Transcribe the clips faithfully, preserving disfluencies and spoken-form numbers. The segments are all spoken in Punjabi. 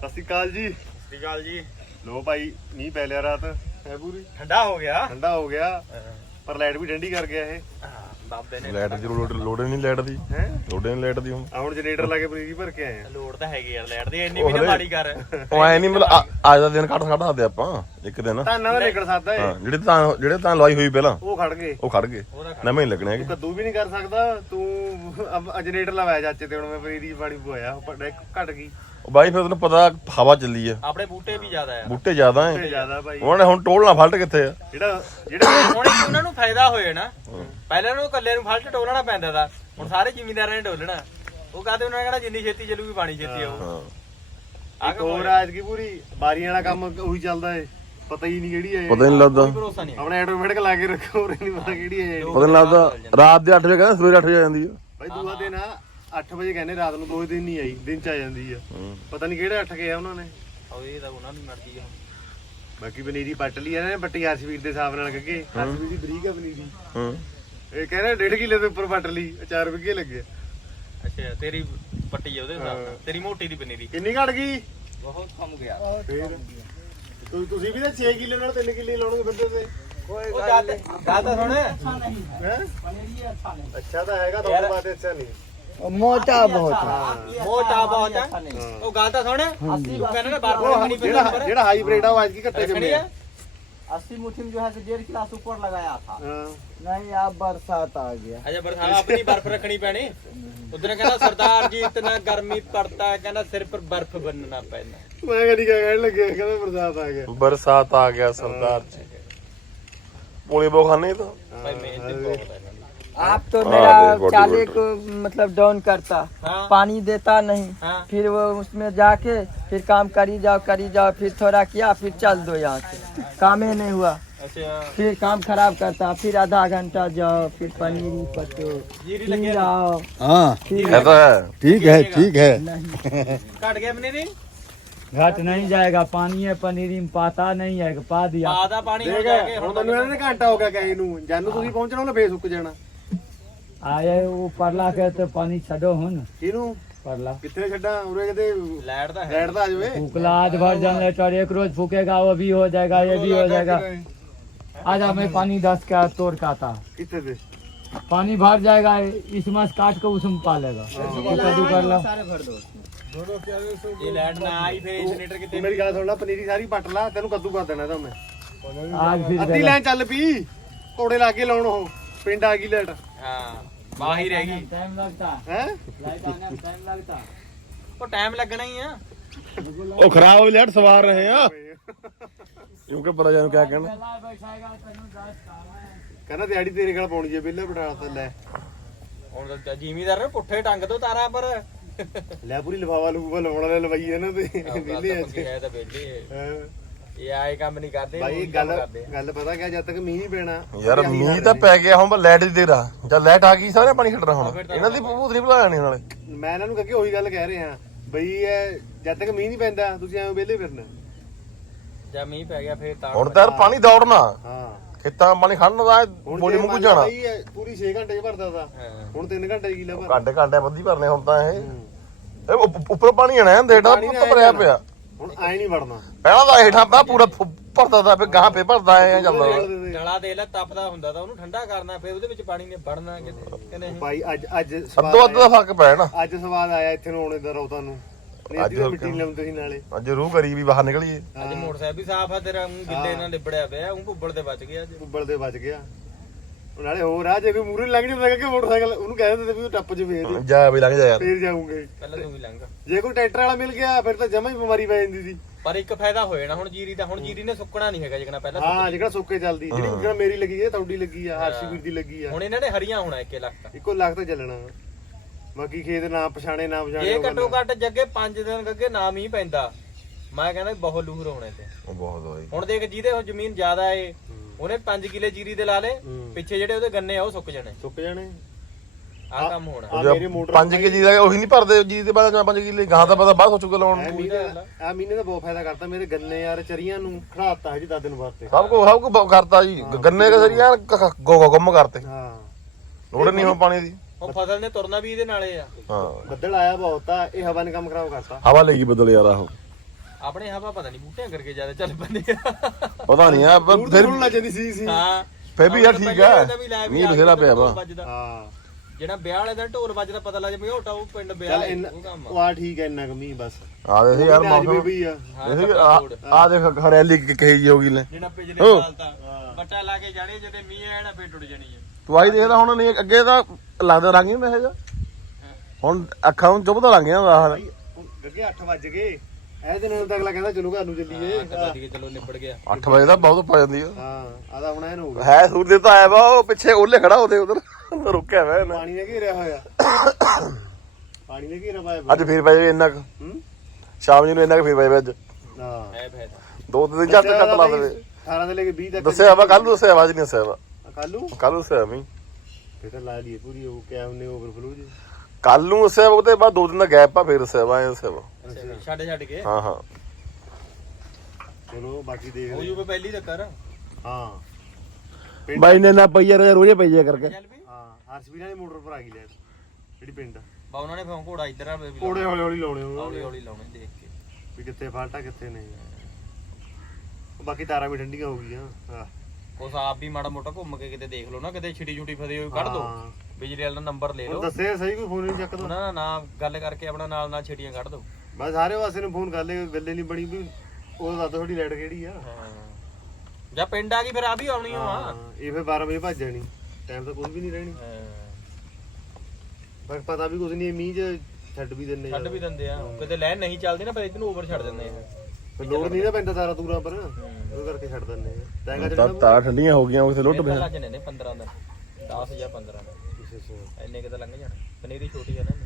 ਸਤਿ ਸ਼੍ਰੀ ਅਕਾਲ ਜੀ। ਸਤਿ ਸ਼੍ਰੀ ਅਕਾਲ ਜੀ। ਲੋ ਭਾਈ ਮੀਂਹ ਪੈ ਲਿਆ ਰਾਤ ਹੈ ਪੂਰੀ ਠੰਡਾ ਹੋ ਗਿਆ ਠੰਡਾ ਹੋ ਗਿਆ ਪਰ ਲਾਈਟ ਵੀ ਠੰਡੀ ਕਰ ਗਿਆ ਇਹ ਬਾਬੇ ਨੇ ਲਾਈਟ ਦੀ ਲੋੜ ਲੋੜ ਹੀ ਨਹੀਂ ਲਾਈਟ ਦੀ ਹੈ ਲੋੜ ਹੀ ਨਹੀਂ ਲਾਈਟ ਦੀ ਹੁਣ ਆ ਹੁਣ ਜਨਰੇਟਰ ਲਾ ਕੇ ਪਨੀਰੀ ਭਰ ਕੇ ਆਏ ਆ। ਲੋੜ ਤਾਂ ਹੈਗੀ ਯਾਰ ਲੈਟ ਦੀ ਇੰਨੀ ਵੀ ਨਾ ਮਾੜੀ ਕਰ ਉਹ ਐ ਨਹੀਂ ਮਤਲਬ ਅੱਜ ਦਾ ਦਿਨ ਕੱਢ ਕੱਢ ਸਕਦੇ ਆਪਾਂ ਇੱਕ ਦਿਨ ਧਾਨਾਂ ਦਾ ਨਿਕਲ ਸਕਦਾ ਹਾਂ ਏ ਜਿਹੜੇ ਤਾਂ ਜਿਹੜੇ ਤਾਂ ਲਵਾਈ ਹੋਈ ਪਹਿਲਾਂ ਉਹ ਖੜ ਗਏ ਉਹ ਖੜ ਗਏ ਨਵੇਂ ਹੀ ਲੱਗਣੇ ਹੈਗੇ। ਕੱਦੂ ਵੀ ਨਹੀਂ ਕਰ ਸਕਦਾ ਤੂੰ ਜਨਰੇਟਰ ਲਵਾਇਆ ਚਾਚੇ ਤੇ ਹੁਣ ਮੈਂ ਪਨੀਰੀ ਪਾਣੀ ਪਵਾਇਆ ਘਟ ਗਈ ਉਹ ਬਾਈ ਫਿਰ ਤੈਨੂੰ ਪਤਾ ਹਵਾ ਚੱਲੀ ਆ ਆਪਣੇ ਬੂਟੇ ਵੀ ਜ਼ਿਆਦਾ ਆ ਬੂਟੇ ਜ਼ਿਆਦਾ ਤੇ ਐ ਜ਼ਿਆਦਾ ਭਾਈ ਉਹਨਾਂ ਨੇ ਹੁਣ ਟੋਲ ਨਾ ਫਲਟ ਕਿੱਥੇ ਆ ਜਿਹੜਾ ਜਿਹੜਾ ਹੁਣ ਇੱਕ ਉਹਨਾਂ ਨੂੰ ਫਾਇਦਾ ਹੋਇਆ ਨਾ ਪਹਿਲਾਂ ਉਹਨੂੰ ਇਕੱਲੇ ਨੂੰ ਫਲਟ ਟੋਲਣਾ ਪੈਂਦਾ ਤਾ ਹੁਣ ਸਾਰੇ ਜ਼ਿਮੀਂਦਾਰਾਂ ਨੇ ਡੋਲਣਾ ਉਹ ਕਹਦੇ ਉਹਨਾਂ ਨੇ ਕਹਿਣਾ ਜਿੰਨੀ ਛੇਤੀ ਚੱਲੂਗੀ ਪਾਣੀ ਛੇਤੀ ਆਊ ਹਾਂ ਇੱਕ ਹੋਰ ਰਾਜ ਕੀ ਪੂਰੀ ਬਾਰੀਆਂ ਵਾਲਾ ਕੰਮ ਉਹੀ ਚੱਲਦਾ ਏ ਪਤਾ ਹੀ ਨਹੀਂ ਕਿਹੜੀ ਹੈ ਪਤਾ ਨਹੀਂ ਲੱਗਦਾ ਭਰੋਸਾ ਨਹੀਂ ਆਪਣੇ ਆਟੋਮੈਟਿਕ ਲਾ ਕੇ ਰੱਖੋ ਹੋਰ ਨਹੀਂ ਪਤਾ ਕਿਹੜੀ ਹੈ ਜਿਹੜੀ ਪਤਾ ਨਹੀਂ ਲੱਗਦਾ ਰਾਤ ਦੇ ਅੱਠ ਵਜੇ ਕਹਿੰਦਾ ਸਵੇਰੇ ਅੱਠ ਵਜੇ ਆ ਜਾਂਦੀ ਆ ਭਾਈ ਦੂਆ ਦਿਨ ਆ ਅੱਠ ਵਜੇ ਕਹਿੰਦੇ ਰਾਤ ਨੂੰ ਦੋ ਦਿਨ ਨਹੀਂ ਆਈ ਦਿਨ ਚ ਆ ਜਾਂਦੀ ਆ ਪਤਾ ਨਹੀਂ ਕਿਹੜੇ ਅੱਠ ਗਿਆ ਉਹਨਾਂ ਨੇ ਉਹ ਇਹ ਤਾਂ ਉਹਨਾਂ ਦੀ ਮਰਜ਼ੀ ਆ ਬਾਕੀ ਪਨੀਰੀ ਪੱਟ ਲਈ ਇਹਨਾਂ ਨੇ ਪੱਟੀ ਹਰਸ਼ਵੀਰ ਦੇ ਹਿਸਾਬ ਨਾਲ ਕੱਗੇ ਹਰਸ਼ਵੀਰ ਦੀ ਬਰੀਕ ਆ ਪਨੀਰੀ ਹਾਂ ਇਹ ਕਹਿੰਦੇ ਡੇਢ ਕਿੱਲੇ ਦੇ ਉੱਪਰ ਪੱਟ ਲਈ ਚਾਰ ਵਿਗੇ ਲੱਗੇ ਅੱਛਾ ਤੇਰੀ ਪੱਟੀ ਆ ਉਹਦੇ ਹਿਸਾਬ ਨਾਲ ਤੇਰੀ ਮੋਟੀ ਦੀ ਪਨੀਰੀ ਕਿੰਨੀ ਘਟ ਗਈ ਬਹੁਤ ਕਮ ਗਿਆ ਫੇਰ ਤੁਸੀਂ ਤੁਸੀਂ ਵੀ ਤਾਂ ਛੇ ਕਿੱਲੇ ਨਾਲ ਤਿੰਨ ਕਿੱਲੇ ਲਾਉਣਗੇ ਫਿਰਦੇ ਤੇ ਕੋਈ ਉਹ ਗੱਲ ਗੱਲ ਤਾਂ ਸੁਣ ਹੈ ਅੱਛਾ ਤਾਂ ਹੈਗਾ ਤੁਹਾਡੇ ਬਾਤ ਅੱਛਾ ਨਹੀਂ मोटा बहुत है। ਮੋਟਾ ਬਹੁਤ ਆ ਉਹ ਗੱਲ ਤਾਂ ਸੁਣ ਤੂੰ ਕਹਿੰਦਾ ਨਾ ਬਾਰ ਬਾਰ ਨਹੀਂ ਜਿਹੜਾ ਜਿਹੜਾ ਹਾਈਬ੍ਰਿਡ ਆ ਉਹ ਅੱਜ ਕੀ ਘੱਟੇ ਰੱਖਣੀ ਜੰਮੇ ਆ ਆ अस्सी मुट्ठी में जो है से डेढ़ गिलास ऊपर लगाया था। ਹਾਂ नहीं अब बरसात आ गया। ਅਜਾ ਬਰਸਾਤ ਆਪਣੀ ਬਰਫ਼ ਰੱਖਣੀ ਪੈਣੀ ਉਧਰ ਕਹਿੰਦਾ ਸਰਦਾਰ ਜੀ ਇਤਨਾ ਗਰਮੀ ਪੜਤਾ ਹੈ ਕਹਿੰਦਾ ਸਿਰ ਪਰ ਬਰਫ਼ ਬੰਨਣਾ ਪੈਂਦਾ ਮੈਂ ਕਦੀ ਕਿਆ ਕਹਿਣ ਲੱਗਿਆ ਕਹਿੰਦਾ ਬਰਸਾਤ ਆ ਗਿਆ ਬਰਸਾਤ ਆ ਗਿਆ सरदार जी पूरी वो खाने तो ਭਾਈ ਮਿਹਨਤ ਬਹੁਤ ਹੈ आप तो हाँ, मेरा देखो, चाले देखो। को मतलब डाउन करता, हाँ। पानी देता नहीं, हाँ। फिर वो उसमें जाके फिर काम करी जाओ करी जाओ, फिर थोड़ा किया फिर चल दो यहाँ से, काम ही नहीं हुआ, ਅੱਛਾ फिर काम खराब करता, फिर आधा घंटा जाओ, फिर पनीर पटो, ਜੀਰੀ फिर ਲੱਗੇ आओ, हाँ फिर ऐसा है ठीक है ठीक है नहीं ਘਟ ਗਿਆ ਪਨੀਰੀ घट नहीं जाएगा, पानी है पनीर में पाता नहीं है, पा दिया। ਆਦਾ ਪਾਣੀ ਹੋ ਦੇਖ ਜਾ ਕੇ ਹੁਣ ਮੈਨੂੰ ਇਹਨਾਂ ਨੇ ਘੰਟਾ ਹੋ ਗਿਆ ਕਹੇ ਨੂੰ ਜਾਨੂੰ ਤੁਸੀਂ ਪਹੁੰਚਣਾ ਉਹਨੇ ਫੇਰ ਸੁੱਕ ਜਾਣਾ आए वो परला के तो पानी छो हो न, ਕਿਹਨੂੰ परला ਕਿੱਥੇ ਛੱਡਾਂ ਉਰੇ ਕਿਤੇ ਲੈਟ ਤਾਂ ਹੈ ਲੈਟ ਤਾਂ ਆ ਜਾਵੇ फूकला आज भर जनरेटर एक रोज फूकेगा वो भी हो जाएगा ये भी हो जाएगा। आज मैं पानी दस का तोड़ का था, ਕਿੱਥੇ ਤੇ पानी भर जाएगा इस मास काट के उसमें पालेगा कद्दू कर लो। ਇਹ ਲੈਟ ਨਾ ਆਈ ਫੇਰ ਜਨਰੇਟਰ ਕਿਤੇ ਤੂੰ ਮੇਰੀ ਗੱਲ ਸੁਣ ਲੈ ਪਨੀਰੀ ਸਾਰੀ ਪੱਟ ਲਾ ਤੈਨੂੰ ਕੱਦੂ ਕਰ ਦੇਣਾ ਤਾਂ ਮੈਂ आज फिर ਅੱਧੀ ਲੈਣ ਚੱਲ ਪਈ ਕੋੜੇ ਲਾ ਕੇ ਲਾਉਣ ਉਹ ਪਿੰਡ ਆ ਗਈ ਲੈਟ ਹਾਂ ਬਾਹੀ ਰਹਿ ਗਈ टाइम लगता ਹੈ लाइट आने में टाइम लगता। ਉਹ ਟਾਈਮ ਲੱਗਣਾ ਹੀ ਆ ਉਹ ਖਰਾਬ ਹੋ ਲੈਟ ਸਵਾਰ ਰਹੇ ਆ ਕਿਉਂਕਿ ਪਤਾ ਜਾਨੂੰ ਕਿਆ ਕਹਿਣਾ बैठाएगा तेनू दस काम है। ਕਹਿੰਦਾ ਦਿਹਾੜੀ ਤੇਰੇ ਕੋਲ ਪਾਉਣੀ ਜੇ ਬਿੱਲੇ ਬਣਾ ਤਾ ਲੈ ਹੁਣ ਤਾਂ ਜ਼ਿਮੀਦਾਰ ਨੇ ਪੁੱਠੇ ਟੰਗ ਤੋਂ ਤਾਰਾ ਪਰ ਲੈ ਪੂਰੀ ਲਫਾਵਾ ਲੂਫਾ ਲਾਉਣ ਵਾਲੇ ਲਵਾਈ ਇਹਨਾਂ ਤੇ ਵਿਹਲੇ ਐ ਹੈ ਤਾਂ ਬੇਲੇ ਹਾਂ। ਇਹ ਆਏ ਕੰਮ ਨਹੀਂ ਕਰਦੇ ਭਾਈ ਉਹੀ ਗੱਲ ਕੰਮ ਕਰਦੇ ਆ। ਗੱਲ ਪਤਾ ਕਿਆ ਜਦ ਤੱਕ ਮੀਂਹ ਨਹੀਂ ਪੈਣਾ ਯਾਰ ਮੀਂਹ ਤਾਂ ਪੈ ਗਿਆ ਹੁਣ ਲਾਈਟ ਦੀ ਦੇਰ ਆ ਜਦ ਲਾਈਟ ਆ ਗਈ ਸਾਰੇ ਪਾਣੀ ਛੱਡਣਾ ਹੁਣ ਇਹਨਾਂ ਦੀ ਭੂਤ ਨਹੀਂ ਭੁਲਾ ਜਾਣੀ ਨਾਲੇ ਮੈਂ ਇਹਨਾਂ ਨੂੰ ਕਹ ਕੇ ਉਹੀ ਗੱਲ ਕਹਿ ਰਿਹਾ ਬਈ ਇਹ ਜਦ ਤੱਕ ਮੀਂਹ ਨਹੀਂ ਪੈਂਦਾ ਤੁਸੀਂ ਐਵੇਂ ਵਿਹਲੇ ਫਿਰਨਾ ਜਾਂ ਮੀਂਹ ਪੈ ਗਿਆ ਫੇਰ ਤਾਂ ਹੁਣ ਤਾਂ ਯਾਰ ਪਾਣੀ ਦੌੜਨਾ ਹਾਂ ਖੇਤਾਂ ਪਾਣੀ ਖੜਨ ਦਾ ਹੁਣ ਬੋਲੀ ਜੇ ਮੁੱਕ ਮੰਨ ਜਾਣਾ ਲਾ ਬਈ ਇਹ ਪੂਰੀ ਛੇ ਘੰਟੇ ਚ ਭਰਦਾ ਤਾ ਹਾਂ। ਹੁਣ ਤਿੰਨ ਘੰਟੇ ਚ ਕਿਲਾ ਭਰ ਘੰਟੇ ਘੰਟੇ ਵੱਧੀ ਭਰਨੇ ਹੁਣ ਤਾਂ ਇਹ ਇਹ ਉੱਪ- ਉੱਪਰ ਪਾਣੀ ਆਣਾ ਡੇਟਾ ਪਾਣੀ ਨੇ ਭਰਿਆ ਆਏ ਪਿਆ ਹੁਣ ਐ ਨਹੀਂ ਵੜਨਾ ਪਹਿਲਾਂ ਤਾਂ ਹੇਠਾਂ ਪਾ ਪੂਰਾ ਫੁ- ਭਰਦਾ ਤਾ ਫਿਰ ਗਾਂ ਫੇ ਭਰਦਾ ਐ ਚੱਲਦਾ ਵਾ। ਡਲਾ ਦੇ ਲੈ ਤਪਦਾ ਹੁੰਦਾ ਤਾਂ ਉਹਨੂੰ ਠੰਡਾ ਕਰਨਾ ਫੇਰ ਉਹਦੇ ਵਿੱਚ ਪਾਣੀ ਨੇ ਵੜਨਾ ਕਿਤੇ ਕਿ ਨਹੀਂ ਭਾਈ ਅੱਜ ਅੱਜ ਅੱਧੋ ਅੱਧ ਦਾ ਫਰਕ ਪੈ ਨਾ ਅੱਜ ਸਵਾਦ ਆਇਆ ਇੱਥੇ ਨੂੰ ਆਉਣੇ ਦਾ ਰੋ ਤੁਹਾਨੂੰ ਨਹੀਂ ਅੱਜ ਅੱਜ ਮਿੱਟੀ ਨੀ ਲਾਉਂਦੇ ਸੀ ਨਾਲੇ ਅੱਜ ਰੂਹ ਕਰੀ ਵੀ ਬਾਹਰ ਨਿਕਲੀਏ ਅੱਜ ਮੋਟਰਸਾਈਕਲ ਵੀ ਸਾਫ ਆ ਤੇਰਾ ਮੂੰਹ ਗਿੱਲੇ ਨਾਲ ਲਿਬੜਿਆ ਪਿਆ ਉਹ ਭੁੱਬਲ ਤੇ ਬਚ ਗਿਆ ਅੱਜ ਉੱਬਲ ਦੇ ਬਚ ਗਿਆ ਉਹ ਨਾਲੇ ਹੋਰ ਆ ਜੇ ਕੋਈ ਮੂਰੇ ਲੰਘ ਜਾਂਦਾ ਕਿ ਮੋਟਰਸਾਈਕਲ ਉਹਨੂੰ ਕਹਿ ਦਿੰਦੇ ਵੀ ਉਹ ਟੱਪ ਚ ਫੇਰ ਜਾ ਵੀ ਲੰਘ ਜਾ ਯਾਰ ਫੇਰ ਜਾਊਂਗੇ ਪਹਿਲਾਂ ਤੂੰ ਵੀ ਲੰਘ ਜੇ ਕੋਈ ਟਰੈਕਟਰ ਵਾਲਾ ਮਿਲ ਗਿਆ ਫਿਰ ਤਾਂ ਜਮਾ ਹੀ ਬਿਮਾਰੀ ਪੈ ਜਾਂਦੀ ਸੀ ਪਰ ਇੱਕ ਫਾਇਦਾ ਹੋ ਜਾਣਾ ਹੁਣ ਜੀਰੀ ਦਾ ਹੁਣ ਜੀਰੀ ਨੇ ਸੁੱਕਣਾ ਨਹੀਂ ਹੈਗਾ ਜਿਕਣਾ ਪਹਿਲਾਂ ਹਾਂ ਜਿਹੜਾ ਸੁੱਕੇ ਚੱਲਦੀ ਜਿਹੜੀ ਜਿਹੜਾ ਮੇਰੀ ਲੱਗੀ ਹੈ ਤੁਹਾਡੀ ਲੱਗੀ ਆ ਹਰਸ਼ੀਵੀਰ ਦੀ ਲੱਗੀ ਆ ਹੁਣ ਇਹਨਾਂ ਨੇ ਹਰੀਆਂ ਹੋਣਾ ਇੱਕੇ ਲੱਖ ਤਾਂ ਇੱਕੋ ਲੱਖ ਤਾਂ ਚੱਲਣਾ ਬਾਕੀ ਖੇਤ ਨਾ ਪਛਾਣੇ ਨਾ ਪਛਾਣੇ ਇਹ ਘੱਟੋ ਘੱਟ ਜੱਗੇ ਪੰਜ ਦਿਨ ਗੱਗੇ ਨਾ ਮੀਂਹ ਪੈਂਦਾ ਮੈਂ ਕਹਿੰਦਾ ਬਹੁਤ ਲੂਹਰ ਹੋਣੇ ਤੇ ਉਹ ਬਹੁਤ ਹੋਈ ਹੁਣ ਦੇਖ ਜਿਹਦੇ ਉਹ ਜ਼ਮੀਨ ਜ਼ਿਆਦਾ ਏ ਉਹਨੇ ਪੰਜ ਕਿੱਲੇ ਜੀਰੀ ਦੇ ਲਾ ਲੇ ਪਿੱਛੇ ਜਿਹੜੇ ਉਹਦੇ ਗੰਨੇ ਆ ਉਹ ਸੁੱਕ ਜਾਣੇ ਸੁੱਕ ਜਾਣੇ ਆਹ ਕੰਮ ਹੋਣਾ ਆ ਮੇਰੀ ਮੋਟਰ ਪੰਜ ਕੇ ਜੀ ਦਾ ਉਹੀ ਨਹੀਂ ਭਰਦੇ ਜੀ ਦੇ ਬਾਅਦ ਪੰਜ ਕਿੱਲੇ ਗਾਂ ਦਾ ਪਤਾ ਬਾਅਦ ਸੋਚੂ ਕੇ ਲਾਉਣ ਆ ਮਹੀਨੇ ਦਾ ਬਹੁਤ ਫਾਇਦਾ ਕਰਤਾ ਮੇਰੇ ਗੰਨੇ ਯਾਰ ਚਰੀਆਂ ਨੂੰ ਖੜਾਤਾ ਹੈ ਜੀ ਦਸ ਦਿਨ ਵਾਸਤੇ ਸਭ ਕੋ ਸਭ ਕੋ ਕਰਤਾ ਜੀ ਗੰਨੇ ਕੇ ਸਰੀਆ ਗੋ ਗੋ ਗੁੰਮ ਕਰਤੇ ਹਾਂ ਲੋੜ ਨਹੀਂ ਹੁਣ ਪਾਣੀ ਦੀ ਉਹ ਫਸਲ ਨੇ ਤੁਰਨਾ ਵੀ ਇਹਦੇ ਨਾਲੇ ਆ ਹਾਂ ਬੱਦਲ ਆਇਆ ਬਹੁਤ ਆ ਇਹ ਹਵਾ ਨੇ ਕੰਮ ਖਰਾਬ ਕਰਤਾ ਹਵਾ ਲੈ ਗਈ ਬਦਲ ਯਾਰ ਆਹੋ ਆਪਣੇ ਹਵਾ ਪਤਾ ਨਹੀਂ ਬੂਟਿਆਂ ਕਰਕੇ ਜ਼ਿਆਦਾ ਚੱਲ ਪੈਂਦੇ ਆ ਪਤਾ ਨਹੀਂ ਆ ਪਰ ਫਿਰ ਹੁਣ ਲੱਗ ਜਾਂਦੀ ਸੀ ਸੀ ਹਾਂ ਫਿਰ ਵੀ ਯਾਰ ਠੀਕ ਆ ਮੀਂਹ ਬਥੇਰਾ ਪਿਆ ਵਾ ਹਾਂ ਜਿਹੜਾ ਵਿਆਹ ਵਾਲੇ ਦਾ ਢੋਲ ਵੱਜਦਾ ਪਤਾ ਲੱਗ ਜਾ ਝੋਟਾ ਉਹ ਪਿੰਡ ਵਿਆਹ ਚੱਲ ਹੈ, ਇੰਨਾ ਉਹ ਕੰਮ ਆ। ਉਹ ਆ ਠੀਕ ਹੈ ਇੰਨਾ ਕਮੀ ਬਸ ਆ ਦੇਖ ਯਾਰ ਅੱਜ ਮੌਸਮ ਵੀ ਆ ਹਾਂ, ਦੇਖ ਪੱਕਾ road। ਆ ਦੇਖ ਹਰਿਆਲੀ ਕਹੀ ਜੀ ਹੋ ਗਈ ਲੈ ਜਿਹੜਾ ਪਿਛਲੇ ਹੋ। ਸਾਲ ਤਾਂ ਬੱਟਾ ਲਾ ਕੇ ਜਾਣੀ ਜਦੋਂ ਮੀਂਹ ਆਇਆ ਨਾ ਫੇਰ ਟੁੱਟ ਜਾਣੀ ਹੈ ਤੂੰ ਆਈ ਦੇਖਦਾ ਹੁਣ ਨਹੀਂ ਅੱਗੇ ਤਾਂ ਲੱਗਦਾ ਰੰਗ ਹੀ ਨਹੀਂ ਜਾ ਹੁਣ ਅੱਖਾਂ ਨੂੰ ਚੁੱਭਦਾ ਲੰਘ ਜਾਂਦਾ ਬਾਹਰ ਗੱਗੇ ਅੱਠ ਵੱਜ ਗਏ ਇਹ ਦਿਨ ਤੱਕ ਅਗਲਾ ਕਹਿੰਦਾ ਚਲੋ ਘਰ ਨੂੰ ਚੱਲੀਏ ਵਧੀਆ ਚਲੋ ਨਿਬੜ ਗਿਆ ਅੱਠ ਵਜੇ ਦਾ ਬਹੁਤ ਪੈ ਜਾਂਦੀ ਆ ਹਾਂ ਆਦਾ ਹੁਣ ਐਨ ਹੋ ਗਿਆ ਹੈ ਸੂਰਜ ਤਾਂ ਆਇਆ ਵਾ ਉਹ ਪਿੱਛੇ ਉਹਲੇ ਖੜਾ ਉਹਦੇ ਉਧਰ ਰੁਕਿਆ ਵਾ ਇਹਨੇ। ਪਾਣੀ ਨੇ ਘੇਰਿਆ ਹੋਇਆ ਪਾਣੀ ਨੇ ਘੇਰਾ ਪਾਇਆ ਅੱਜ ਫੇਰ ਪੈ ਜਾਵੇ ਇੰਨਾ ਕੁ ਹੂੰ ਸ਼ਾਮ ਜੀ ਨੂੰ ਇੰਨਾ ਕੁ ਫੇਰ ਪੈ ਜਾਵੇ ਅੱਜ ਹਾਂ ਹੈ ਫਾਇਦਾ ਦੋ ਤਿੰਨ ਝੱਟ ਕੱਟ ਲਾ ਦੇਵੇ ਅਠਾਰਾਂ ਦੇ ਲੈ ਕੇ ਵੀਹ ਤੱਕ ਦੱਸਿਆ ਵਾ ਕੱਲ ਨੂੰ ਦੱਸਿਆ ਵਾ ਅੱਜ ਨਹੀਂ ਦੱਸਿਆ ਵਾ ਕੱਲੂ ਕੱਲ ਨੂੰ ਦੱਸਿਆ ਮੈਂ ਫੇਰ ਤਾਂ ਲਾ ਲਈਏ ਪੂਰੀ ਉਹ ਕਿਆ ਉਹਨੇ ਓਵਰਫਲੋ ਜੀ ਕੱਲ ਨੂੰ ਦੱਸਿਆ ਵਾ ਉਹਦੇ ਬਾਅਦ ਦੋ ਦਿਨ ਦਾ ਗੈਪ ਆ ਫੇਰ ਦੱਸਿਆ ਵਾ ਐ ਦੱਸਿਆ ਵਾ ਛੱਡ ਛੱਡ ਕੇ ਹਾਂ ਹਾਂ ਚਲੋ ਬਾਕੀ ਦੇਖ ਹੋ ਲਈ ਜੂਵੇ ਪਹਿਲੀ ਤਾਂ ਕਰ ਹਾਂ ਬਾਈ ਨੇ ਨਾ ਪਈਆ ਰੋਜੇ ਪਈ ਜਾ ਕਰਕੇ ਚੱਲ ਵੀ ਹਾਂ ਹਰਸ਼ਵੀਰ ਵਾਲੀ ਮੋਟਰ ਪਰ ਆ ਗਈ ਲੈ ਜਿਹੜੀ ਪਿੰਡ ਬਾ ਉਹਨਾਂ ਨੇ ਫੋਨ ਘੋੜਾ ਇੱਧਰ ਆ ਵੀ ਕੋੜੇ ਹੌਲੀ ਹੌਲੀ ਲਾਉਣੇ ਹੌਲੀ ਉਹਨੇ ਹੌਲੀ ਲਾਉਣੇ ਦੇਖ ਕੇ ਵੀ ਕਿੱਥੇ ਫਾਲਟਾ ਕਿੱਥੇ ਨਹੀਂ ਬਾਕੀ ਤਾਰਾਂ ਵੀ ਠੰਡੀਆਂ ਹੋ ਗਈਆਂ ਹਾਂ ਉਸ ਆਪ ਵੀ ਮਾੜਾ ਮੋਟਾ ਘੁੰਮ ਕੇ ਕਿਤੇ ਦੇਖ ਲਓ ਨਾ ਕਿਤੇ ਛਿੜੀ ਛੁੱਟੀ ਫਦੇ ਹੋਈ ਕੱਢ ਦੋ ਹਾਂ। ਬਿਜਲੀ ਵਾਲੇ ਦਾ ਨੰਬਰ ਲੈ ਹੁਣ ਲਓ ਦੱਸੇ ਸਹੀ ਕੋਈ ਫੋਨ ਨਹੀਂ ਚੱਕਦਾ ਉਹਨਾਂ ਦਾ ਨਾਮ ਗੱਲ ਕਰਕੇ ਆਪਣਾ ਨਾਲ ਨਾਲ ਛਿੜੀਆਂ ਕੱਢ ਦੋ ਬਸ ਸਾਰੇ ਪਾਸੇ ਨੂੰ ਫੋਨ ਕਰ ਲੈ ਗੱਲੇ ਨਹੀਂ ਬਣੀ ਵੀ ਉਹ ਦੱਸ ਤੁਹਾਡੀ ਲਾਈਟ ਕਿਹੜੀ ਆ ਹਾਂ ਜਾਂ ਪਿੰਡ ਆ ਗਈ ਫਿਰ ਆ ਵੀ ਆਉਣੀ ਓ ਆ ਹਾਂ, ਇਹ ਫਿਰ ਬਾਰਾਂ ਵਜੇ ਭੱਜ ਜਾਣੀ ਟਾਈਮ ਤਾਂ ਕੋਈ ਵੀ ਨਹੀਂ ਰਹਿਣੀ ਪਰ ਪਤਾ ਵੀ ਕੁਝ ਨਹੀਂ ਮੀਂਹ ਚ ਛੱਡ ਵੀ ਦਿੰਨੇ ਛੱਡ ਵੀ ਦਿੰਦੇ ਆ ਕਿਤੇ ਲੈਣ ਨਹੀਂ ਚੱਲਦੀ ਨਾ ਫਿਰ ਇਧਰ ਨੂੰ ਓਵਰ ਛੱਡ ਦਿੰਦੇ ਆ ਫਿਰ ਲੋੜ ਨਹੀਂ ਨਾ ਪੈਂਦਾ ਤਾਰਾ ਤੂਰਾ ਪਰ ਉਹ ਕਰਕੇ ਛੱਡ ਦਿੰਨੇ ਆ ਟੈਂਗਾ ਤਾਂ ਜਿਹੜਾ ਤਾਰ ਠੰਡੀਆਂ ਹੋ ਗਈਆਂ ਉੱਥੇ ਲੁੱਟ ਫਿਰ ਪਿਆ ਲੱਗ ਜਾਣੇ ਨੇ ਪੰਦਰਾਂ ਦਿਨ ਦਸ ਜਾਂ ਪੰਦਰਾਂ ਦਿਨ ਇੰਨੇ ਕਿਤੇ ਲੰਘ ਜਾਣਾ ਪਨੀਰੀ ਛੋਟੀ ਆ ਨਾ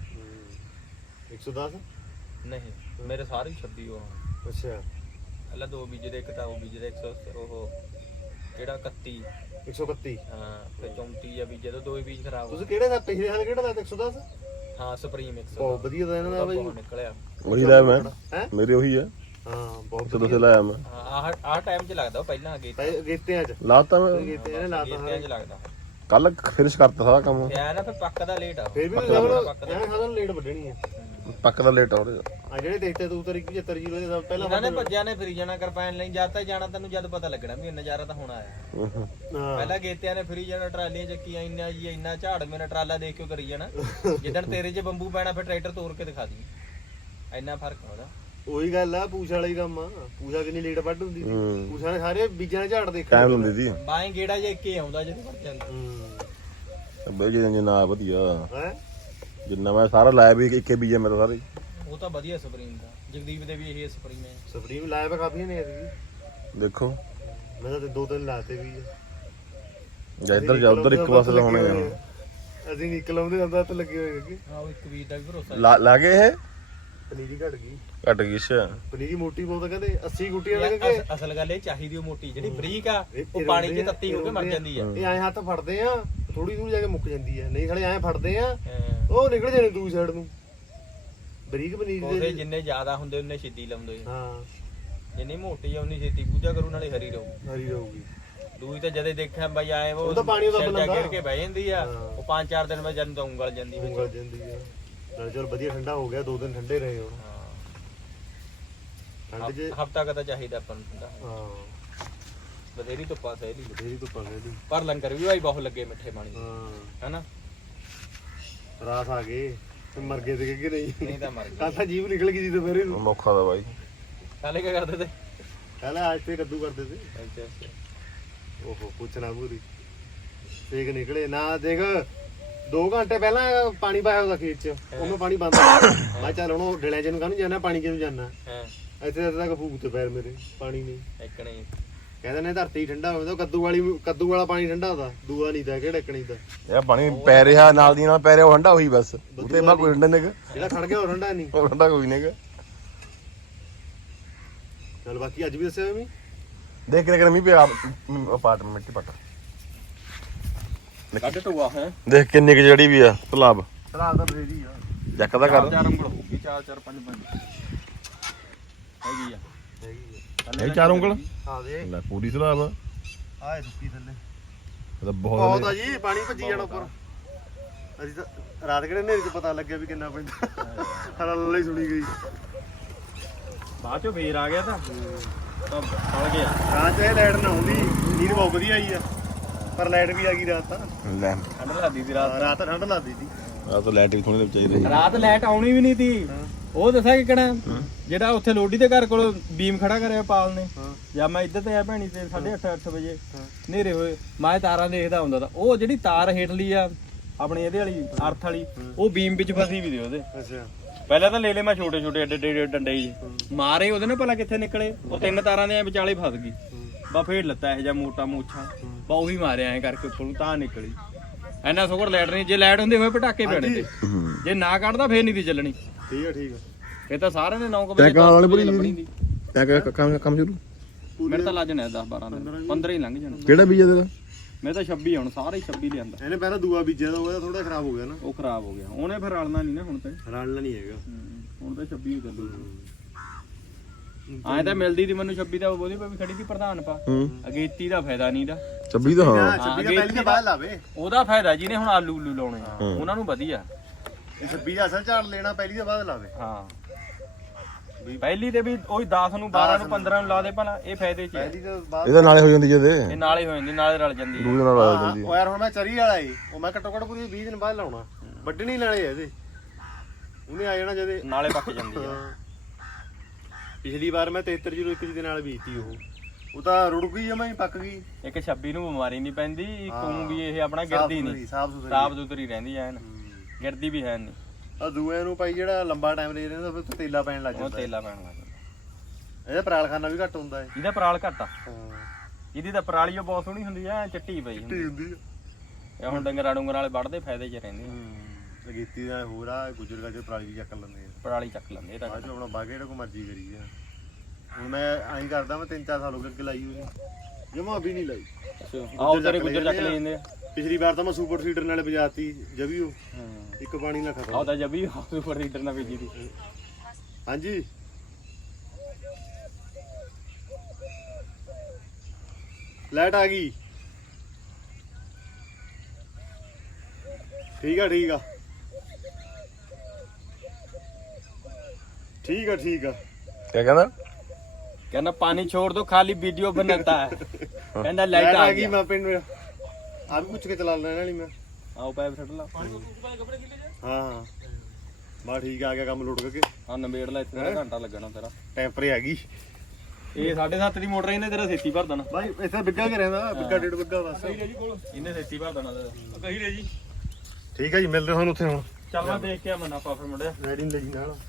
ਇੱਕ ਸੌ ਦਸ ਨਹੀਂ ਮੇਰੇ ਸਾਰੇ ਛੱਬੀ ਉਹ ਅੱਛਾ ਪਹਿਲਾਂ ਦੋ ਬੀਜੇ ਦੇ ਇੱਕ ਤਾਂ ਉਹ ਬੀਜੇ ਦੇ ਇੱਕ ਸੌ ਉਹ ਕਿਹੜਾ ਇਕੱਤੀ ਇੱਕ ਸੌ ਇਕੱਤੀ ਹਾਂ ਫਿਰ ਚੌਂਤੀ ਜਾਂ ਬੀਜੇ ਤੋਂ ਦੋ ਹੀ ਬੀਜ ਖਰਾਬ ਹੋ ਤੁਸੀਂ ਕਿਹੜੇ ਦਾ ਪਿਛਲੇ ਸਾਲ ਕਿਹੜਾ ਦਾ ਇੱਕ ਸੌ ਦਸ ਹਾਂ ਸੁਪਰੀਮ ਇੱਕ ਸੌ ਬਹੁਤ ਵਧੀਆ ਦਾ ਇਹਨਾਂ ਦਾ ਬਾਈ ਬਹੁਤ ਨਿਕਲਿਆ ਉਹੀ ਲਾਇਆ ਮੈਂ ਹੈ ਮੇਰੇ ਉਹੀ ਆ ਹਾਂ ਬਹੁਤ ਚਲੋ ਤੇ ਲਾਇਆ ਮੈਂ ਹਾਂ ਆਹ ਆਹ ਟਾਈਮ 'ਚ ਲੱਗਦਾ ਉਹ ਪਹਿਲਾਂ ਅੱਗੇ ਪੈ- ਗੇਤਿਆਂ ਚ ਲਾਤਾ ਮੈਂ ਗੇਤੇ ਇਹਨੇ ਲਾਤਾ ਗੇਤਿਆਂ 'ਚ ਲੱਗਦਾ ਕੱਲ ਫਿਨਿਸ਼ ਕਰਤਾ ਸਾਰਾ ਕੰਮ ਪਿਆ ਨਾ ਫਿਰ ਪੱਕਦਾ ਲੇਟ ਆ ਫਿਰ ਵੀ ਤੁਸੀਂ ਇਹਨੇ ਸਾਧਨ ਲੇਟ ਵੱਢਣੀ ਆ ਪੱਕਦਾ ਲੇਟ ਹੋ ਰਿਹਾ ਆ ਜਿਹੜੇ ਦੇਖਤੇ ਤੂੰ ਤਰੀਕ ਪਝੱਤਰ ਜੀਰੋ ਦੇ ਸਭ ਪਹਿਲਾਂ ਇਹਨਾਂ ਨੇ ਭੱਜਿਆ ਨੇ ਫਰੀ ਜਾਣਾ ਕਰਪੈਨ ਲਈ ਜਦ ਤਾਂ ਜਾਣਾ ਤੈਨੂੰ ਜਦ ਪਤਾ ਲੱਗਣਾ ਵੀ ਨਜ਼ਾਰਾ ਤਾਂ ਹੁਣ ਆਇਆ ਹਾਂ ਪਹਿਲਾਂ ਗੇਤਿਆਂ ਨੇ ਫਰੀ ਜਾਣਾ ਟਰਾਲੀਆਂ ਚੱਕੀਆਂ ਇੰਨਾ ਜੀ ਇੰਨਾ ਝਾੜ ਮੇਰਾ ਟਰਾਲਾ ਦੇਖ ਕੇ ਕਰੀ ਜਾਣਾ ਜਿੱਦਣ ਤੇਰੇ 'ਚ ਬੰਬੂ ਪੈਣਾ ਫਿਰ ਟਰੈਕਟਰ ਤੋੜ ਕੇ ਦਿਖਾ ਦੀ ਇੰਨਾ ਫਰਕ ਆ ਉਹਦਾ ਉਹੀ ਗੱਲ ਆ ਪੂਛ ਵਾਲਾ ਹੀ ਕੰਮ ਆ ਪੂਛਾ ਕਿੰਨੀ ਲੇਟ ਵੱਢ ਹੁੰਦੀ ਸੀ ਹੂੰ ਪੂਛਾ ਨੇ ਸਾਰੇ ਬੀਜਾਂ ਦੇ ਝਾੜ ਦੇਖੇ ਟਾਈਮ ਹੁੰਦੀ ਸੀ ਬਾਏ ਗੇੜਾ ਜੇ ਇੱਕੇ ਆਉਂਦਾ ਜਦੋਂ ਵੱਢ ਜਾਂਦਾ ਹੂੰ ਬਈ ਜੇ ਜਿੰਨਾ ਵਧੀਆ ਹੈ ਜਿੰਨਾ ਮੈਂ ਸਾਰਾ ਲਾਇਆ ਵੀ ਇੱਕੇ ਬੀਜੇ ਮੇਰਾ ਸਾਰੇ ਉਹ ਤਾਂ ਵਧੀਆ ਸਪਰੀਮ ਦਾ ਜਗਦੀਪ ਦੇ ਵੀ ਇਹ ਸਪਰੀਮ ਹੈ ਸੁਪਰੀਮ ਲਾਇਆ ਵਾ ਕਾਫੀਆਂ ਨੇ ਐਤਕੀ ਦੇਖੋ ਮੈਂ ਤਾਂ ਦੋ ਤਿੰਨ ਲਾਤੇ ਵੀ ਆ। ਜਾਂ ਇੱਧਰ ਜਾਂ ਉੱਧਰ ਇੱਕ ਪਾਸੇ ਲਾਉਣੇ ਆ ਅਸੀਂ ਨਿਕਲ ਆਉਂਦੇ ਹੁੰਦਾ ਤੇ ਲੱਗੇ ਹੋਏ ਹੈਗੇ ਹਾਂ ਉਹ ਇੱਕ ਵੀਰ ਦਾ ਵੀ ਭਰੋਸਾ ਲਾ ਲਾਗੇ ਇਹ ਪਨੀਰੀ ਘਟ ਗਈ ਘਟ ਗਈ ਅੱਛਾ ਪਨੀਰੀ ਮੋਟੀ ਬਹੁਤ ਆ, ਕਹਿੰਦੇ ਅੱਸੀ ਗੁੱਟੀਆਂ ਯਾਰ, ਲੱਗਣਗੇ ਅਸ- ਅਸਲ ਗੱਲ ਇਹ ਚਾਹੀਦੀ ਉਹ ਮੋਟੀ ਜਿਹੜੀ ਬਰੀਕ ਆ ਇਹ- ਉਹ ਇਹ ਪਾਣੀ ਰੋਂਦੇ 'ਚ ਆ, ਤੱਤੀ ਹੋ ਕੇ ਮਰ ਰੋਂਦੇ ਆ। ਜਾਂਦੀ ਆ ਇਹ ਐਂ ਹੱਥ ਫੜਦੇ ਆ ਥੋੜੀ ਦੂਰ ਜਾ ਕੇ ਮੁੱਕ ਜਾਂਦੀ ਆ ਨਹੀਂ ਸਾਲੇ ਐਂ ਫੜਦੇ ਆ ਹਾਂ। ਉਹ ਨਿਕਲ ਜਾਣੇ ਦੂਜੀ ਸਾਈਡ ਨੂੰ ਬਰੀਕ ਪਨੀਰੀ ਉਹਦੇ ਦੇ ਜਿੰਨੇ ਜ਼ਿਆਦਾ ਹੁੰਦੇ ਉਹਨੇ ਛੇਤੀ ਲਾਉਂਦੇ ਹਾਂ ਜਿੰਨੀ ਮੋਟੀ ਆ ਉਨੀ ਛੇਤੀ ਪੂਜਾ ਕਰੂ ਨਾਲੇ ਹਰੀ ਰਹੂ ਹਰੀ ਰਹੂਗੀ ਦੂਈ ਤਾਂ ਜਦੇ ਦੇਖਿਆ ਬਈ ਆਏ ਉਹ ਉਹ ਤਾਂ ਪਾਣੀ ਉਹਦਾ ਸਿਰ ਜਾ ਬਣਦਾ। ਗਿਰ ਕੇ ਬਹਿ ਜਾਂਦੀ ਆ ਹਾਂ। ਉਹ ਪੰਜ ਚਾਰ ਦਿਨ ਬਾਅਦ ਜਦ ਤਾਂ ਉਂਗਲ ਜਾਂਦੀ ਵਿੱਚ ਉਂਗਲ ਜਾਂਦੀ ਆ ਨਾਲ ਚਲ ਵਧੀਆ ਠੰਡਾ ਹੋ ਗਿਆ ਦੋ ਦਿਨ ਠੰਡੇ ਰਹੇ ਹੁਣ ਠੰਡ ਜੇ ਹਫਤਾ ਕਦਾ ਚਾਹੀਦਾ ਆਪਾਂ ਨੂੰ ਠੰਡਾ ਹਾਂ ਬਥੇਰੀ ਧੁੱਪਾ ਸਹਿਲੀ ਬਥੇਰੀ ਧੁੱਪਾਂ ਗਈ ਪਰ ਲੰਗਰ ਵੀ ਭਾਈ ਬਹੁਤ ਲੱਗੇ ਮਿੱਠੇ ਪਾਣੀ ਦੇ, ਹਾਂ ਹੈਨਾ ਰਾਤ ਆ ਗਏ ਤੇ ਮਰ ਗਏ ਤੇ ਕਿ ਨਹੀਂ ਨਹੀਂ ਤਾਂ ਮਰ ਗਏ ਕੱਲ ਤਾਂ ਜੀਵ ਨਿਕਲ ਗਈ ਸੀ ਦੁਪਹਿਰੇ ਨੂੰ ਮੌਖਾ ਦਾ ਬਾਈ ਕਾਲੇ ਕੀ ਕਰਦੇ ਤੇ ਪਹਿਲਾਂ ਅੱਜ ਤੇ ਕੱਦੂ ਕਰਦੇ ਤੇ ਅੱਛਾ ਅੱਛਾ ਓਹੋ ਪੁੱਛਣਾ ਪੂਰੀ ਸੇਕ ਨਿਕਲੇ ਨਾ ਦੇਖ ਦੋ ਘੰਟੇ ਪਹਿਲਾਂ ਪਾਣੀ ਪਾਇਆ ਉਹਦਾ ਖੇਤ ਚ ਉਹਨੂੰ ਪਾਣੀ ਬੰਦ ਮੈਂ ਚੱਲ ਹੁਣ ਉਹ ਡਲਿਆਂ ਚ ਨੂੰ ਕਾਹਨੂੰ ਜਾਣਾ ਪਾਣੀ ਕਿਹਨੂੰ ਜਾਣਾ ਹਾਂ ਇੱਥੇ ਇੱਥੇ ਤੱਕ ਫੂਕ ਤੇ ਪੈਰ ਮੇਰੇ ਪਾਣੀ ਨਹੀਂ ਇੱਕ ਨਹੀਂ ਕਹਿੰਦੇ ਨੇ ਧਰਤੀ ਠੰਡਾ ਹੋ ਜਾਂਦਾ ਕੱਦੂ ਵਾਲੀ ਕੱਦੂ ਵਾਲਾ ਪਾਣੀ ਠੰਡਾ ਹੁੰਦਾ ਦੂਆ ਨਹੀਂ ਤਾਂ ਕਿਹੜਾ ਕਣੀ ਦਾ ਇਹ ਪਾਣੀ ਪੈ ਰਿਹਾ ਨਾਲ ਦੀ ਨਾਲ ਪੈ ਰਿਹਾ ਉਹ ਠੰਡਾ ਹੋਈ ਬਸ ਉਤੇ ਬਾ ਕੋਈ ਠੰਡਾ ਨਹੀਂਗਾ ਜਿਹੜਾ ਖੜ ਗਿਆ ਉਹ ਠੰਡਾ ਨਹੀਂ ਉਹ ਠੰਡਾ ਕੋਈ ਨਹੀਂਗਾ ਚਲ ਬਾਕੀ ਅੱਜ ਵੀ ਦੱਸਿਆ ਮੈਂ ਦੇਖ ਕੇ ਕਰ ਮੀ ਪਿਆ ਪਾਟ ਮਿੱਟੀ ਪੱਟ ਕੱਢ ਟੂਆ ਹੈ ਦੇਖ ਕਿੰਨੀ ਕੁ ਜਿਹੜੀ ਵੀ ਆ ਤਲਾਬ ਸਲਾਹ ਤਾਂ ਬਰੇਰੀ ਆ ਜੱਕ ਦਾ ਕਰ ਚਾਰ ਉਂਗਲ ਹੋਊਗੀ ਚਾਰ ਚਾਰ ਪੰਜ ਪੰਜ ਹੈਗੀ ਆ ਹੈਗੀ ਇਹ ਚਾਰ ਉਂਗਲ ਆ ਦੇ ਲੈ ਪੂਰੀ ਤਲਾਬ ਆ ਆਏ ਸੁੱਕੀ ਥੱਲੇ ਇਹ ਤਾਂ ਬਹੁਤ ਬਹੁਤ ਆ ਜੀ ਪਾਣੀ ਭੱਜੀ ਜਾਣਾ ਉੱਪਰ ਅਸੀਂ ਤਾਂ ਰਾਤ ਕਿਹੜੇ ਹਨੇਰੇ ਚ ਪਤਾ ਲੱਗਿਆ ਵੀ ਕਿੰਨਾ ਪੈਂਦਾ ਹਲਾ ਲੱਲੇ ਸੁਣੀ ਗਈ ਬਾਅਦ ਚੋਂ ਫੇਰ ਆ ਗਿਆ ਤਾਂ ਤਾਂ ਫਲ ਗਿਆ। ਰਾਤ ਚ ਇਹ ਲਾਈਟ ਨਾ ਆਉਂਦੀ, ਨੀਂਦ ਬਹੁਤ ਵਧੀਆ ਆਈ ਆ, ਪਰ ਲਾਈਟ ਵੀ ਆ ਗਈ ਰਾਤ ਤਾਂ। ਲੈ ਠੰਡ ਲੱਗਦੀ ਸੀ ਰਾਤ। ਰਾਤ ਠੰਡ ਲੱਗਦੀ ਸੀ। ਆ ਤਾਂ ਲਾਈਟ ਵੀ ਥੋੜੀ ਜਿਹੀ ਚਾਹੀਦੀ ਰਾਤ ਲਾਈਟ ਆਉਣੀ ਵੀ ਨਹੀਂ ਤੀ। ਉਹ ਦੱਸਾਂ ਕਿ ਕਿਹੜਾ ਜਿਹੜਾ ਉੱਥੇ ਲੋਡੀ ਦੇ ਘਰ ਕੋਲ ਬੀਮ ਖੜਾ ਕਰਿਆ ਪਾਲ ਨੇ, ਜਾਂ ਮੈਂ ਇੱਧਰ ਤੇ ਆ ਭੈਣੀ ਤੇ ਸਾਢੇ ਅੱਠ ਅੱਠ ਵਜੇ ਹਨੇਰੇ ਹੋਏ ਮੈਂ ਤਾਰਾਂ ਦੇਖਦਾ ਹੁੰਦਾ ਤਾਂ ਉਹ ਜਿਹੜੀ ਤਾਰ ਹੇਠਲੀ ਆ ਆਪਣੀ ਇਹਦੇ ਵਾਲੀ ਅਰਥ ਵਾਲੀ, ਉਹ ਬੀਮ ਵਿੱਚ ਫਸੀ ਵੀ ਦੀ ਉਹਦੇ। ਅੱਛਾ ਪਹਿਲਾਂ ਤਾਂ ਲੈ ਲੈ ਮੈਂ ਛੋਟੇ ਛੋਟੇ ਐਡੇ ਐਡੇ ਡੰਡੇ ਜੀ ਮਾਰੇ ਉਹਦੇ ਨਾਲ, ਭਲਾ ਕਿੱਥੇ ਨਿਕਲੇ। ਉਹ ਤਿੰਨ ਤਾਰਾਂ ਦੇ ਵਿਚਾਲੇ ਫਸ ਗਈ। ਬਾ ਫੇਰ ਲੱਤਾ ਇਹ ਜਾਂ ਮੋਟਾ ਮੂਛਾ ਬਾ ਉਹੀ ਮਾਰਿਆ ਐ ਕਰਕੇ ਉੱਪਰ ਨੂੰ ਤਾਂ ਨਿਕਲੀ। ਐਨਾ ਸੁਕਰ ਲਾਈਟ ਨਹੀਂ, ਜੇ ਲਾਈਟ ਹੁੰਦੀ ਹੋਏ ਪਟਾਕੇ ਪੈਣੇ ਤੇ, ਜੇ ਨਾ ਕੱਢਦਾ ਫੇਰ ਨਹੀਂ ਦੀ ਚੱਲਣੀ। ਠੀਕ ਆ ਠੀਕ ਆ। ਇਹ ਤਾਂ ਸਾਰਿਆਂ ਨੇ ਨੌ ਵਜੇ ਟੈਕਾਂ ਵਾਲੇ ਬੜੀ ਲੱਭਣੀ ਦੀ। ਤੈਂ ਕੰਮ ਕੰਮ ਸ਼ੁਰੂ ਮੇਰੇ ਤਾਂ ਲੱਜ ਨੇ ਦਸ ਬਾਰਾਂ ਦਿਨ ਪੰਦਰਾਂ ਹੀ ਲੰਘ ਜਾਣਾ। ਕਿਹੜਾ ਬੀਜ ਤੇਰਾ? ਮੇਰੇ ਤਾਂ ਛੱਬੀ ਹੁਣ ਸਾਰੇ ਹੀ ਛੱਬੀ ਲਿਆਂਦਾ। ਇਹਨੇ ਪਹਿਲਾਂ ਦੂਆ ਬੀਜਿਆ ਤਾਂ ਉਹਦਾ ਥੋੜਾ ਖਰਾਬ ਹੋ ਗਿਆ ਨਾ, ਉਹ ਖਰਾਬ ਹੋ ਗਿਆ। ਉਹਨੇ ਫਿਰ ਰਲਣਾ ਨਹੀਂ ਨਾ ਹੁਣ ਤੇ, ਰਲਣਾ ਨਹੀਂ ਹੈਗਾ ਹੁਣ ਤਾਂ ਛੱਬੀ ਹੀ ਚੱਲੂ। ਐਂ ਤਾਂ ਮਿਲਦੀ ਦੀ ਮੈਨੂੰ ਛੱਬੀ ਦਾ, ਉਹਦੀ ਵੀ ਖੜੀ ਸੀ ਪ੍ਰਧਾਨ ਪਾ। ਅਗੇਤੀ ਦਾ ਫਾਇਦਾ ਨਹੀਂ ਦਾ, ਛੱਬੀ ਦਾ ਹਾਂ ਛੱਬੀ ਦਾ ਪਹਿਲੀ ਦੇ ਬਾਅਦ ਲਾਵੇ। ਉਹਦਾ ਫਾਇਦਾ ਜਿਹਨੇ ਹੁਣ ਆਲੂ ਉਲੂ ਲਾਉਣੇ ਆ ਉਹਨਾਂ ਨੂੰ ਵਧੀਆ। ਛੱਬੀ ਦਾ ਅਸਲ ਝਾੜ ਲੈਣਾ ਪਹਿਲੀ ਦੇ ਬਾਅਦ ਲਾਵੇ। ਹਾਂ ਪਹਿਲੀ ਤੇ ਵੀ ਉਹੀ ਦਸ ਨੂੰ ਬਾਰਾਂ ਨੂੰ ਪੰਦਰਾਂ ਨੂੰ ਲਾ ਦੇ ਭਲਾ, ਇਹ ਫਾਇਦੇ ਚ ਪਹਿਲੀ ਦੇ ਬਾਅਦ ਇਹਦੇ ਨਾਲੇ ਹੋ ਜਾਂਦੀ ਜਦੇ ਇਹ ਨਾਲੇ ਹੋ ਜਾਂਦੀ, ਨਾਲੇ ਰਲ ਜਾਂਦੀ। ਦੂਜੇ ਨਾਲ ਆ ਜਾਂਦੀ ਉਹ ਯਾਰ ਹੁਣ ਮੈਂ ਚਰੀ ਵਾਲਾ ਏ, ਉਹ ਮੈਂ ਘੱਟੋ ਘੱਟ ਪੂਰੀ ਵੀਹ ਦਿਨ ਬਾਅਦ ਲਾਉਣਾ। ਵੱਢਣੀ ਨਾਲੇ ਇਹਦੇ, ਉਹਨੇ ਆ ਜਾਣਾ ਜਦੇ ਨਾਲੇ ਪੱਕ ਜਾਂਦੀ ਆ। ਪਿਛਲੀ ਵਾਰ ਮੈਂ ਤੇਤਰ ਜ਼ੀਰੋ ਇੱਕ ਦੇ ਨਾਲ ਬੀਜਤੀ, ਉਹ ਉਹ ਤਾਂ ਰੁੜ ਗਈ ਜਮਾਂ ਹੀ ਪੱਕ ਗਈ। ਇੱਕ ਛੱਬੀ ਨੂੰ ਬਿਮਾਰੀ ਨਹੀਂ ਪੈਂਦੀ, ਇੱਕ ਊਂ ਵੀ ਇਹ ਆਪਣਾ ਗਿਰਦੀ ਨਹੀਂ, ਸਾਫ ਸੁਥਰੀ ਸਾਫ ਸੁਥਰੀ ਰਹਿੰਦੀ ਐ, ਗਿਰਦੀ ਵੀ ਹੈ ਨਹੀਂ। ਆ ਦੂਏ ਨੂੰ ਭਾਈ ਜਿਹੜਾ ਲੰਬਾ ਟਾਈਮ ਲੈ ਰਹਿੰਦਾ ਫਿਰ ਤੇਲਾ ਪੈਣ ਲੱਗ ਉਹ ਜਾਂਦਾ। ਤੇਲਾ ਪੈਣ ਲੱਗ ਜਾਂਦਾ। ਇਹਦਾ ਪਰਾਲਖਾਨਾ ਵੀ ਘੱਟ ਹੁੰਦਾ ਹੈ। ਇਹਦਾ ਪਰਾਲ ਘੱਟ ਆ, ਹਾਂ ਇਹਦੀ ਤਾਂ ਪਰਾਲੀ ਉਹ ਬਹੁਤ ਸੋਹਣੀ ਹੁੰਦੀ ਐ, ਚਿੱਟੀ ਪਈ ਹੁੰਦੀ। ਹੁੰਦੀ ਇਹ ਹੁਣ ਡੰਗਰਾਂ ਡੁੰਗਰਾਂ ਵਾਲੇ ਵੱਢਦੇ ਫਾਇਦੇ 'ਚ ਰਹਿੰਦੇ ਆ। ਅਗੇਤੀ ਦਾ ਹੋਰ ਆ, ਗੁੱਜਰ ਗੱਜਰ ਪਰਾਲੀ ਵੀ ਚੱਕ ਲੈਂਦੇ ਆ। ਪਰਾਲੀ ਚੱਕ ਲੈਂਦੇ ਇਹ ਤਾਂ। ਬਾਅਦ ਚ ਆਪਣਾ ਬਾਗੇ ਜਿਹੜਾ ਕੋ ਮਰਜ਼ੀ ਕਰੀ ਆ। ਹੁਣ ਮੈਂ ਐਂ ਕਰਦਾ, ਮੈਂ ਤਿੰਨ ਚਾਰ ਸਾਲ ਹੋ ਗਏ ਅੱਗੇ ਲਾਈ ਹੋਈ ਜਮਾ ਵੀ ਨਹੀਂ ਲਾਈ। ਆਹ ਤੇਰੇ ਗੁੱਜਰ ਚੱਕ ਲੈ ਜਾਂਦੇ ਆ। ਪਿਛਲੀ ਵਾਰ ਤਾਂ ਮੈਂ ਸੁਪਰ ਸੀਡਰ ਨਾਲੇ ਵਜਾਤੀ ਜਵੀ, ਉਹ ਇੱਕ ਪਾਣੀ ਨਾਲ ਖਤਮ। ਆਹ ਤਾਂ ਜਬੀ ਸੁਪਰ ਰੀਡਰ ਨਾਲ ਭੇਜੀ ਦੀ। ਹਾਂਜੀ ਲਾਈਟ ਆ ਗਈ। ਠੀਕ ਆ ਠੀਕ ਆ ठीक है ठीक है। क्या कहना? कहना पानी छोड़ दो, खाली वीडियो बनाता है। कहना लाइट आ गई। मैं पिंड में आप भी कुछ के चला लेना नहीं मैं आओ पाइप छट ला। हां हां बा ठीक आ गया काम लोड करके। हां नवेड़ ला, इतना घंटा लगना तेरा। टेंपरे आ गई ਇਹ ਸਾਢੇ ਸੱਤ ਦੀ ਮੋਟਰ ਇਹਨੇ ਤੇਰਾ ਛੇਤੀ ਭਰ ਦੇਣਾ ਭਾਈ। ਇੱਥੇ ਬਿੱਗਾ ਕੇ ਰਹਿੰਦਾ, ਬਿੱਗਾ ਡੇਢ ਬਿੱਗਾ ਬਸ। ਇਹਨੇ ਛੇਤੀ ਭਰ ਦੇਣਾ ਤੇਰਾ। ਕਹੀ ਰੇ ਜੀ ਠੀਕ ਹੈ ਜੀ, ਮਿਲਦੇ ਹਾਂ ਉੱਥੇ ਹੁਣ। ਚੱਲ ਮੈਂ ਦੇਖ ਕੇ ਆਵਾਂ ਆਪਾਂ ਫਿਰ ਮੁੰਡਿਆ। ਰੈਡੀ ਲੈ ਜੀ ਨਾਲ।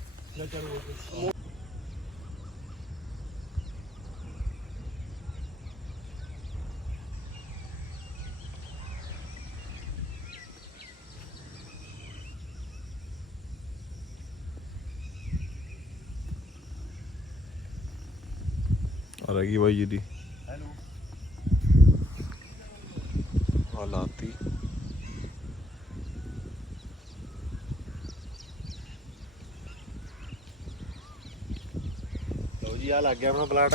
रहेगी भाई जी दी हेलो हालाती ਲਓ ਜੀ ਆ ਲੱਗ ਗਿਆ ਆਪਣਾ ਪਲਾਟ।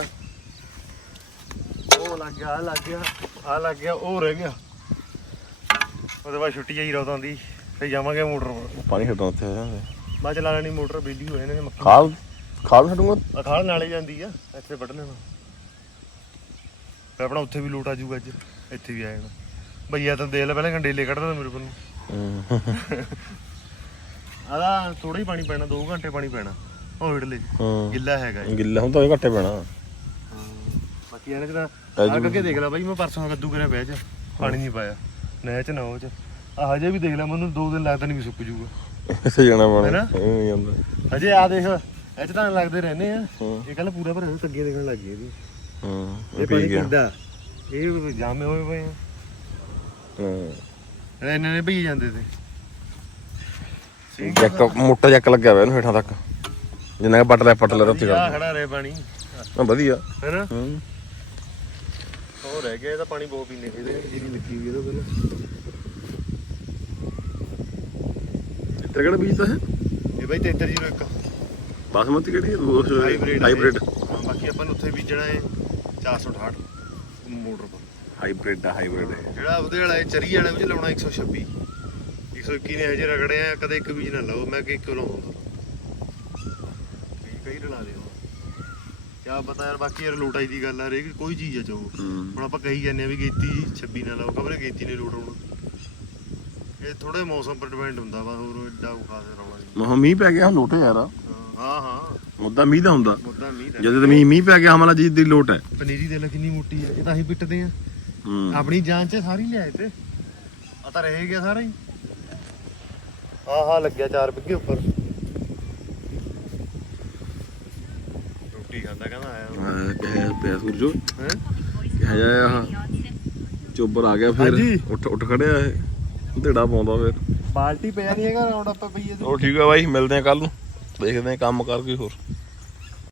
ਉਹ ਲੱਗ ਗਿਆ, ਆ ਲੱਗ ਗਿਆ, ਆ ਲੱਗ ਗਿਆ, ਉਹ ਰਹਿ ਗਿਆ। ਉਹਦੇ ਬਾਅਦ ਛੁੱਟੀ ਆਈ ਰੋਤਾਂ ਦੀ, ਫਿਰ ਜਾਵਾਂਗੇ ਮੋਟਰ। पानी छटना उत्थे हो जांदे ਮੈਂ ਚਲਾ ਲੈਣੀ ਮੋਟਰ, ਬਿਜਲੀ ਹੋਏ ਨੇ ਮੱਕੀ। खाल खाल छटूंगा ਅਖਾਲ ਨਾਲੇ ਜਾਂਦੀ ਆ, ਇੱਥੇ ਵੱਢ ਲੈਣਾ। ਫਿਰ ਆਪਣਾ ਉੱਥੇ ਵੀ ਲੋਟ ਆ ਜਾਊਗਾ, ਅੱਜ ਇੱਥੇ ਵੀ ਆ ਜਾਣਾ। ਭਈਆ ਤਾਂ ਦੇਖ ਲੈ ਪਹਿਲਾਂ ਕੰਡੇਲੇ ਕੱਢਦਾ ਮੇਰੇ ਕੋਲ ਨੂੰ। ਆਦਾ ਥੋੜਾ ਹੀ ਪਾਣੀ ਪੈਣਾ, ਦੋ ਘੰਟੇ ਪਾਣੀ ਪੈਣਾ ਉਹ ਵਿੜਲੇ ਹਾਂ ਗਿੱਲਾ ਹੈਗਾ ਇਹ। ਗਿੱਲਾ ਹੁਣ ਤਾਂ ਇਹ ਘੱਟੇ ਪੈਣਾ। ਬਾਕੀ ਇਹਨਾਂ ਚ ਤਾਂ ਆ ਕਰਕੇ ਦੇਖ ਲੈ ਬਾਈ, ਮੈਂ ਪਰਸੋਂ ਕੱਦੂ ਕਰਿਆ ਬਹਿ ਚ, ਪਾਣੀ ਨਹੀਂ ਪਾਇਆ ਨਹਿਰ ਚ ਨਾ ਉਹ ਚ। ਆ ਹਜੇ ਵੀ ਦੇਖ ਲੈ, ਮੈਨੂੰ ਦੋ ਦਿਨ ਲੱਗਦਾ ਨਹੀਂ ਵੀ ਸੁੱਕ ਜੂਗਾ। ਇੱਥੇ ਜਾਣਾ ਹੈਨਾ? ਪੈਣਾ ਇਹ ਜਾਂਦਾ। ਹਜੇ ਆ ਦੇਖ ਇਹ ਚ ਤਾਂ ਲੱਗਦੇ ਰਹਿੰਦੇ ਆ। ਹਾਂ ਇਹ ਕੱਲ ਪੂਰਾ ਭਰਿਆ, ਤੱਗੀਆਂ ਦੇਖਣ ਲੱਗ ਗਈ ਇਹਦੀ। ਹਾਂ ਇਹ ਪਾਣੀ ਪੀਂਦਾ, ਇਹ ਜਾਮੇ ਹੋਏ ਪਏ ਆ। ਹਾਂ ਇਹਨਾਂ ਨੇ ਭਈ ਜਾਂਦੇ ਤੇ ਜੱਕ ਮੋਟਾ ਜੱਕ ਲੱਗਿਆ ਹੋਇਆ ਇਹਨੂੰ ਹੇਠਾਂ ਤੱਕ, ਜਿੰਨਾ ਕਿ ਪੱਟ ਲੈ ਪੱਟ ਲੈ ਉੱਥੇ ਆ ਖੜਾ ਰੇ ਪਾਣੀ ਹਾਂ ਵਧੀਆ ਹੈਨਾ। ਹੂੰ ਉਹ ਰਹਿ ਗਿਆ, ਇਹਦਾ ਪਾਣੀ ਬਹੁਤ ਪੀਨੇ ਇਹਦੇ ਜਿਹੜੀ ਲੱਗੀ ਹੋਈ ਇਹਦਾ ਪਹਿਲਾਂ। ਇੱਧਰ ਕਿਹੜਾ ਬੀਜ ਤਾਂ ਹੈ ਇਹ ਬਾਈ ਤੇਤਰ ਜ਼ੀਰੋ ਇੱਕ ਬਾਸਮਤੀ ਕਿਹੜੀ ਹੈ? ਹਾਈਬ੍ਰਿਡ ਹਾਈਬ੍ਰਿਡ ਬਾਕੀ ਆਪਾਂ ਨੂੰ ਉੱਥੇ ਬੀਜਣਾ ਹੈ ਚਾਰ ਸੌ ਅਠਾਹਠ ਮੋਟਰ ਪਰ। ਹਾਈਬ੍ਰਿਡ ਆ ਹਾਈਬ੍ਰਿਡ ਹੈ ਜਿਹੜਾ ਉਹਦੇ ਵਾਲਾ ਇਹ ਚਰੀ ਵਾਲੇ ਵਿੱਚ ਲਾਉਣਾ ਇੱਕ ਸੌ ਛੱਬੀ ਇੱਕ ਸੌ ਇੱਕੀ ਨੇ ਹਜੇ ਰਗੜੇ ਆ। ਕਦੇ ਇੱਕ ਬੀਜ ਨਾ ਲਾਓ, ਮੈਂ ਕਿ ਇੱਕ ਲਾਉਂਦਾ ਕਈ ਕਈ ਰਲਾ ਦੇ। ਕਿਆ ਪਤਾ ਯਾਰ ਬਾਕੀ ਯਾਰ ਲੋਟਾਈ ਦੀ ਗੱਲ ਆ ਹਰੇਕ ਕੋਈ ਚੀਜ਼ ਆ ਚੋ ਹੁਣ ਆਪਾਂ ਕਹੀ ਜਾਂਦੇ ਆ ਵੀ ਗੇਤੀ ਛੱਬੀ ਨਾ ਲਾਓ ਖਬਰੇ ਗੇਤੀ ਨੇ ਲੋਟ ਆਉਣਾ ਇਹ ਥੋੜੇ ਮੌਸਮ ਪਰ ਡਿਪੈਂਡ ਹੁੰਦਾ ਵਾ ਹੋਰ ਏਡਾ ਉਹ ਖਾਸ ਰੌਲਾ ਨਹੀਂ ਮਹਾਂ ਮੀਂਹ ਪੈ ਗਿਆ ਹੁਣ ਲੋਟ ਹੈ ਯਾਰ ਹਾਂ ਹਾਂ ਮੁੱਦਾ ਮੀਂਹ ਦਾ ਹੁੰਦਾ ਮੁੱਦਾ ਮੀਂਹ ਦਾ ਜਦੋਂ ਮੀਂਹ ਮੀਂਹ ਪੈ ਗਿਆ ਹਮਲਾ ਜੀ ਦੀ ਲੋਟ ਹੈ ਪਨੀਰੀ ਦੇ ਲੈ ਕਿੰਨੀ ਮੋਟੀ ਆ ਇਹ ਤਾਂ ਅਸੀਂ ਪਿੱਟਦੇ ਆ ਹੂੰ ਆਪਣੀ ਜਾਨ ਚ ਸਾਰੀ ਲਿਆਏ ਤੇ ਆ ਤਾਂ ਰਹਿ ਗਿਆ ਸਾਰਾ ਹੀ ਹਾਂ ਹਾਂ ਲੱਗਿਆ ਚਾਰ ਬਿੱਗੇ ਉੱਪਰ ਰੋਟੀ ਖਾਂਦਾ ਕਹਿੰਦਾ ਆਇਆ ਕਿਹਾ ਪਿਆ ਸੂਰਜੋ ਹੈ ਕਿਹਾ ਜਾਇਆ ਆਹ ਚੋਬਰ ਆ ਗਿਆ ਫਿਰ ਹਾਂਜੀ। ਉੱਠ ਉੱਠ ਖੜਿਆ ਇਹ ਢੇੜਾ ਪਾਉਂਦਾ ਫਿਰ ਬਾਲਟੀ ਪਿਆ ਨਹੀਂ ਹੈਗਾ ਰੌਂਡ ਆਪਾਂ ਪਈਏ ਉਹ ਠੀਕ ਆ ਬਾਈ ਮਿਲਦੇ ਆ ਕੱਲ ਨੂੰ ਦੇਖਦੇ ਆ ਕੰਮ ਕਰ ਕੋਈ ਹੋਰ